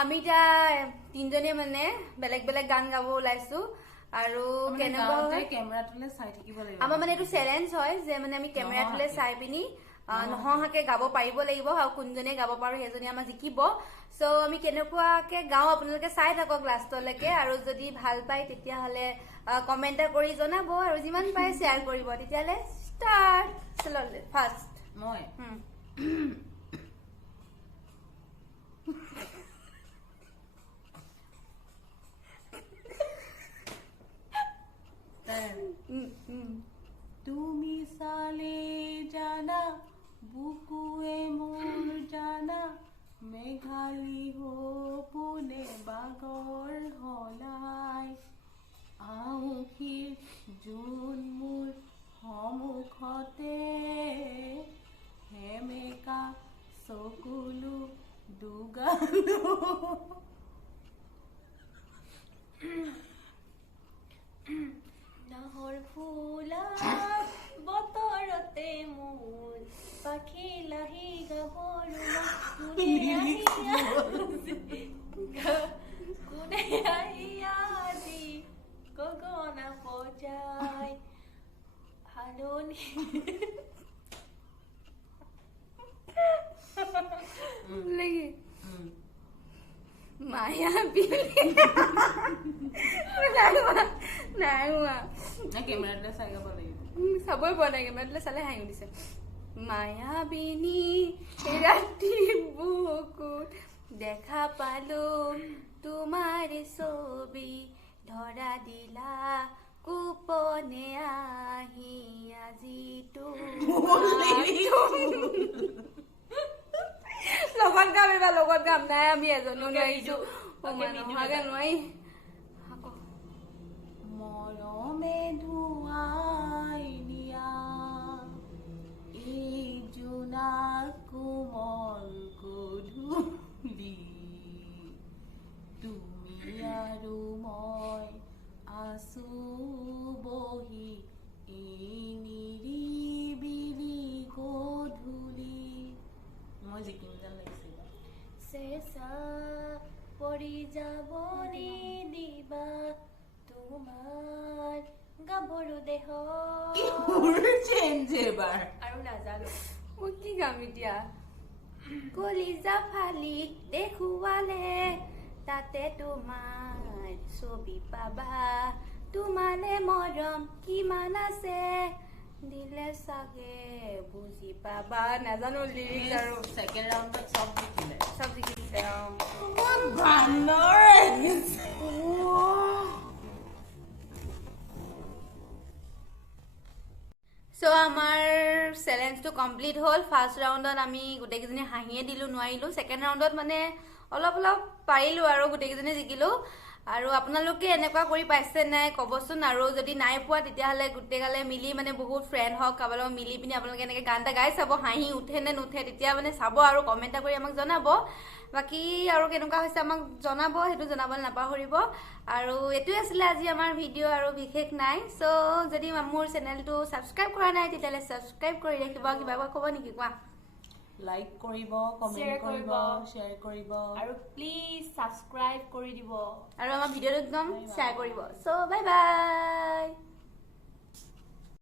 আমি এতিয়া তিনজনে মানে বেলেগ বেলেগ গান গাব ওলাইছো আৰু কেনেকুৱা কেমেৰাটোলে চাই থাকিব লাগিব আমাৰ মানে এইটো চেলেঞ্জ হয় যে মানে আমি কেমেৰাটোলে চাই পিনি নহহাকে গাব পাৰিব লাগিব আৰু কোনজনে গাব পাৰো সেইজনে আমাৰ জিকিব সো আমি কেনেকুৱাকে গাও আপোনালোকে চাই থাকক লাষ্টলৈকে আৰু যদি ভাল পায় তেতিয়াহলে কমেন্ট কৰি জনাব আৰু যিমান পায় শ্বেয়াৰ কৰিব তেতিয়াহলে ষ্টাৰ্ট চললে ফাৰ্ষ্ট মই তুমি চালে জানা বুকুৱে মোৰ জানা মেঘালী হোনে বাগৰ হলাই আউখীৰ জোন মোৰ সন্মুখতে হেমেকা চকুলো দুগালো নাহৰ ফুলা বতৰতে মোৰ পাখি লাহি গাভৰু কোনে আহিয়া আজি গগনা বজাই হালনি lagi Maya pilih Nangwa না কেমেৰাটোলে চাই গাব লাগিব চাবই পোৱা নাই কেমেৰাটোলে চালে হাঁহি উঠিছে মায়াবিনী ৰাতি বুকুত দেখা পালো তোমাৰ ছবি ধৰা দিলা কুপনে আহি আজি লগত গাম এবাৰ লগত গাম নাই আমি এজনো নোৱাৰিছো নোহোৱাকে নোৱাৰি মৰমে ধুৱাই দিয়া এই জোনাক কোমল গধূলি তুমি আৰু মই আছো বহি এই নিৰিবিলি গধূলি মই জিকিম যেন লাগিছিল চেঁচা পৰি যাব নিদিবা তোমাৰ গাভৰু দেহ চেঞ্জ এবাৰ আৰু নাজানো মই কি গাম এতিয়া কলিজা ফালি দেখুৱালে তাতে তোমাৰ ছবি পাবা তোমালে মৰম কিমান আছে দিলে চাগে বুজি পাবা নাজানো লিৰিক্স আৰু সেকেন্ড ৰাউণ্ডত সব জিকিলে চব জিকিছে সো আমাৰ চেলেঞ্জটো কমপ্লিট হ'ল ফাৰ্ষ্ট ৰাউণ্ডত আমি গোটেইকেইজনী হাঁহিয়ে দিলো নোৱাৰিলো ছেকেণ্ড ৰাউণ্ডত মানে অলপ অলপ পাৰিলো আৰু গোটেইকেইজনী জিকিলো আৰু আপোনালোকে এনেকুৱা কৰি পাইছে নাই কবচোন আৰু যদি নাই পোৱা তেতিয়াহলে গোটেইগালে মিলি মানে বহুত ফ্ৰেণ্ড হওক কাবালৰ মিলি পিনি আপোনালোকে এনেকে গান এটা গাই চাব হাঁহি উঠে নে নুঠে তেতিয়া মানে চাব আৰু কমেণ্ট কৰি আমাক জনাব বাকি আৰু কেনেকুৱা হৈছে আমাক জনাব সেইটো জনাবলৈ নাপাহৰিব আৰু এটোই আছিল আজি আমাৰ ভিডিঅ' আৰু বিশেষ নাই সো যদি মোৰ চেনেলটো সাবস্ক্ৰাইব কৰা নাই তেতিয়ালে সাবস্ক্ৰাইব কৰি ৰাখিব কিবা ক'ব নেকি কোৱা লাইক কৰিব কমেন্ট কৰিব শেয়াৰ কৰিব আৰু প্লিজ সাবস্ক্ৰাইব কৰি দিব আৰু আমাৰ ভিডিঅ'টো একদম শ্বেয়াৰ কৰিব সো বাই বাই